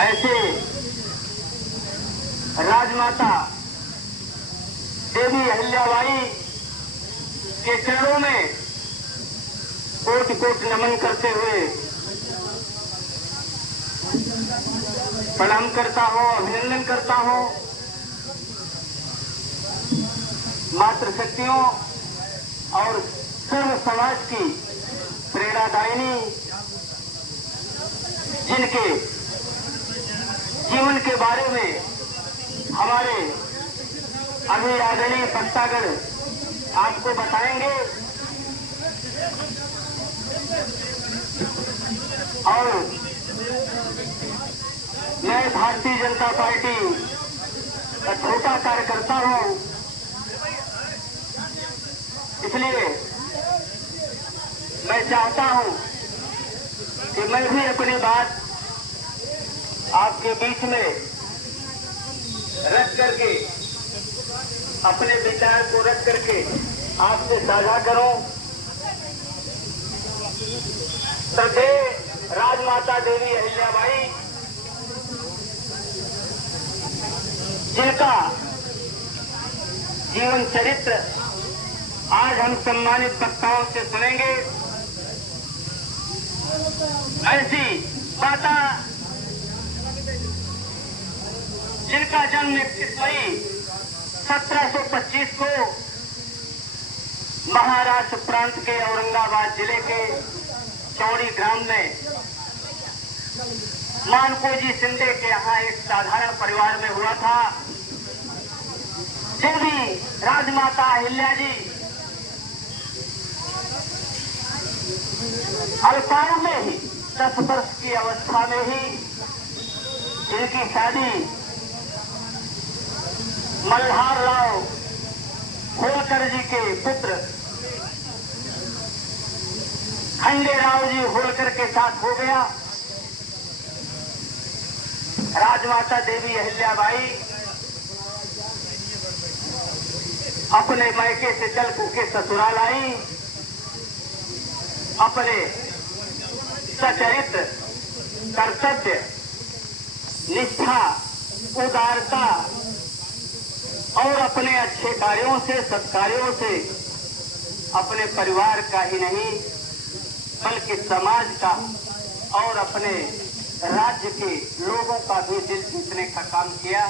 ऐसे राजमाता देवी अहिल्याबाई के चरणों में कोटि कोटि नमन करते हुए प्रणाम करता हूं, अभिनंदन करता हूं। मातृशक्तियों और सर्व समाज की प्रेरणादायिनी, जिनके जीवन के बारे में हमारे अभी आदरणीय वक्तागण आपको बताएंगे और मैं भारतीय जनता पार्टी का छोटा कार्यकर्ता हूं, इसलिए मैं चाहता हूं कि मैं भी अपनी बात आपके बीच में रख करके, अपने विचार को रख करके आपसे साझा करूं। श्रद्धेय राजमाता देवी अहिल्याबाई, जिनका जीवन चरित्र आज हम सम्मानित वक्ताओं से सुनेंगे। ऐसी माता जिनका जन्म 21 मई 1725 को महाराष्ट्र प्रांत के औरंगाबाद जिले के चौड़ी ग्राम में मानकोजी शिंदे के यहाँ एक साधारण परिवार में हुआ था। फिर भी राजमाता अहिल्या जी अल्पायु में ही 10 वर्ष की अवस्था में ही इनकी शादी मल्हार राव होलकर जी के पुत्र खंडेराव जी होलकर के साथ हो गया। राजमाता देवी अहिल्याबाई अपने मायके से चल करके ससुराल आई। अपने सचरित्र, कर्तव्य, निष्ठा, उदारता और अपने अच्छे कार्यों से, सत्कार्यों से अपने परिवार का ही नहीं बल्कि समाज का और अपने राज्य के लोगों का भी दिल जीतने का काम किया।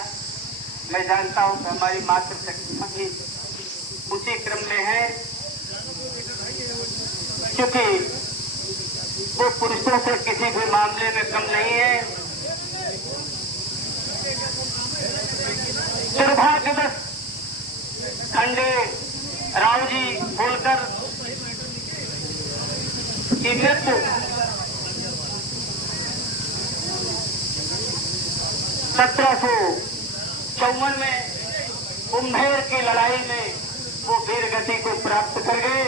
मैं जानता हूं कि हमारी मातृशक्तियां भी उसी क्रम में है, क्योंकि वो पुरुषों से किसी भी मामले में कम नहीं है। दुर्भाग्यवश खंडे राव जी होलकर की मृत्यु 1754 में कुंभेर की लड़ाई में वो वीर गति को प्राप्त कर गए।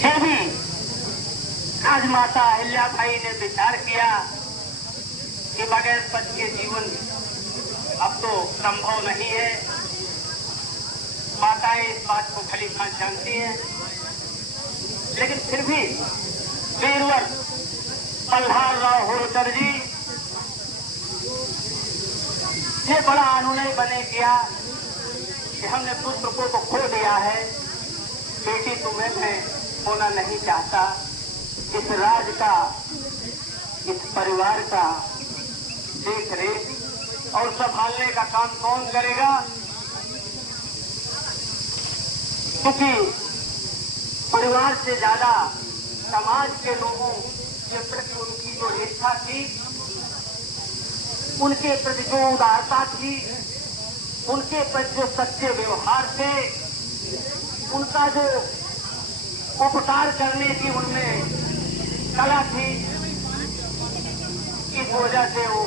फिर भी राजमाता अहिल्याबाई ने विचार किया कि बगैर पति के जीवन अब तो संभव नहीं है। माताएं इस बात को भली भांति जानती हैं, लेकिन फिर भी वीरवर मल्हार राव होलकर जी ये बड़ा अनुनय बने किया कि हमने पुत्र को तो खो दिया है, बेटी तुम्हें मैं होना नहीं चाहता। इस राज का, इस परिवार का देख रेख और संभालने का काम कौन करेगा? क्योंकि परिवार से ज्यादा समाज के लोगों के प्रति उनकी जो निष्ठा थी, उनके प्रति जो उदारता थी, उनके प्रति जो सच्चे व्यवहार थे, उनका जो उपकार करने की उनमें कला थी, इस वजह से वो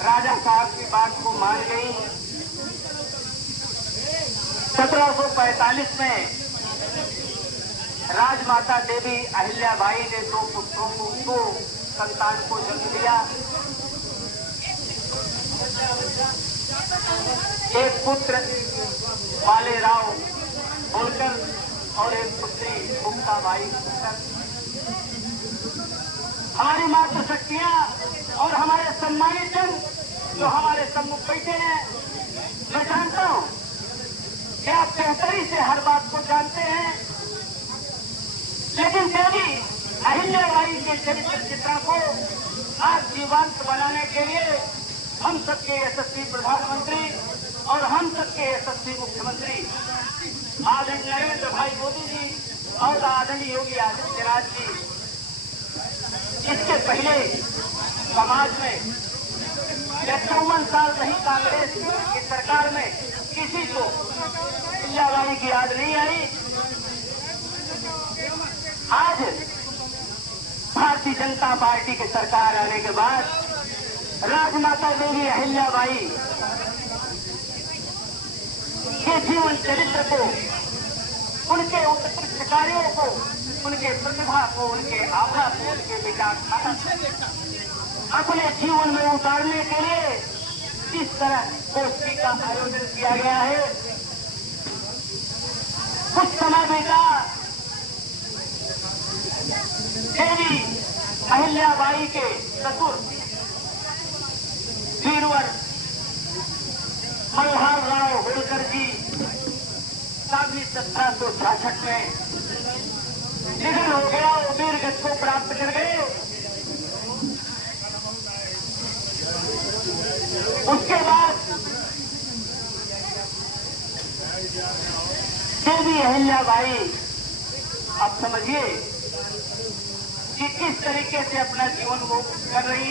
राजा साहब की बात को मान गई। 1745 में राजमाता देवी अहिल्याबाई ने 2 पुत्रों को, 2 संतान को जन्म दिया। एक पुत्र बालेराव होलकर और एक पुत्री मुक्ताबाई। हमारी मातृशक्तियां और हमारे सम्मानित जन जो हमारे सम्मुख बैठे हैं, मैं जानता हूं कि आप बेहतरी से हर बात को जानते हैं, लेकिन देवी अहिल्याबाई के चरित्र चित्रण को आज जीवंत बनाने के लिए हम सबके यशस्वी प्रधानमंत्री और हम सबके यशस्वी मुख्यमंत्री आदरणीय नरेंद्र भाई मोदी जी और आदरणीय योगी आदित्यनाथ जी, इसके पहले समाज में 51 साल रही कांग्रेस की सरकार में किसी को अहिल्याबाई की याद नहीं आई। आज भारतीय जनता पार्टी की सरकार आने के बाद राजमाता देवी अहिल्याबाई के जीवन चरित्र को, उनके उत्कृष्ट कार्यों को, उनके प्रतिभा को, उनके आभा को, उनके विचारधारा अपने जीवन में उतारने के लिए इस तरह गोष्ठी का आयोजन किया गया है। कुछ समय बीता, देवी अहिल्याबाई के ससुर वीरवर मल्हारराव होलकर जी का भी 1766 में निधन हो गया। वो वीर गति को प्राप्त कर गए। उसके बाद देवी अहिल्याबाई, आप समझिए कि किस तरीके से अपना जीवन वो कर रही है।